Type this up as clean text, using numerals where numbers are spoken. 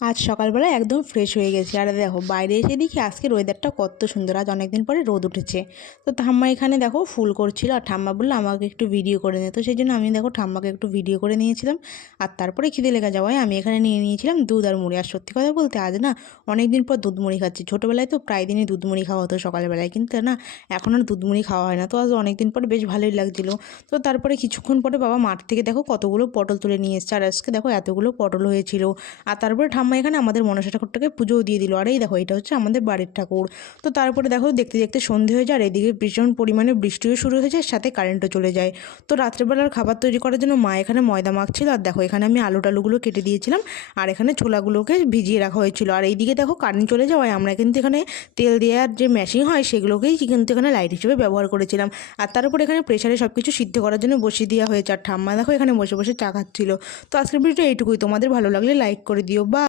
আজ সকালবেলা একদম ফ্রেশ হয়ে গেছি। আর দেখো বাইরে এসে দেখি আজকের ওয়েদারটা কত সুন্দর, আজ অনেকদিন পরে রোদ উঠেছে। তো ঠাম্মা এখানে দেখো ফুল করছিল, আর ঠাম্মা বললো আমাকে একটু ভিডিও করে নে। তো সেই জন্য আমি দেখো ঠাম্মাকে একটু ভিডিও করে নিয়েছিলাম। আর তারপরে খিদে লেগে যাওয়ায় আমি এখানে নিয়ে নিয়েছিলাম দুধ আর মুড়ি। আর সত্যি কথা বলতে আজ না অনেকদিন পর দুধ মুড়ি খাচ্ছি। ছোটোবেলায় তো প্রায় দিনই দুধ মুড়ি খাওয়া হতো সকালবেলায়, কিন্তু না এখন আর দুধ মুড়ি খাওয়া হয় না। তো আজ অনেকদিন পরে বেশ ভালোই লাগছিলো। তো তারপরে কিছুক্ষণ পরে বাবা মাঠ থেকে দেখো কতগুলো পটল তুলে নিয়ে এসছে, আর আজকে দেখো এতগুলো পটল হয়েছিল। আর তারপরে ঠাম্মা এখানে আমাদের মনসা ঠাকুরটাকে পুজোও দিয়ে দিল। আর এই দেখো এটা হচ্ছে আমাদের বাড়ির ঠাকুর। তো তারপরে দেখো দেখতে দেখতে সন্ধে হয়ে যায়, আর এদিকে ভীষণ পরিমাণে বৃষ্টিও শুরু হয়ে যায়, সাথে কারেন্টও চলে যায়। তো রাত্রেবেলার খাবার তৈরি করার জন্য মা এখানে ময়দা মাখছিল। আর দেখো এখানে আমি আলু টালুগুলো কেটে দিয়েছিলাম, আর এখানে ছোলাগুলোকে ভিজিয়ে রাখা হয়েছিল। আর এইদিকে দেখো কারেন্ট চলে যাওয়ায় আমরা কিন্তু এখানে তেল দেওয়ার যে মেশিন হয় সেগুলোকেই কিন্তু এখানে লাইট হিসেবে ব্যবহার করেছিলাম। আর তার উপর এখানে প্রেসারে সব কিছু সিদ্ধ করার জন্য বসিয়ে দেওয়া হয়েছে। আর ঠাম্মা দেখো এখানে বসে বসে চা খাচ্ছিল। তো আজকের ভিডিওটা এইটুকুই, তোমাদের ভালো লাগলে লাইক করে দিও বা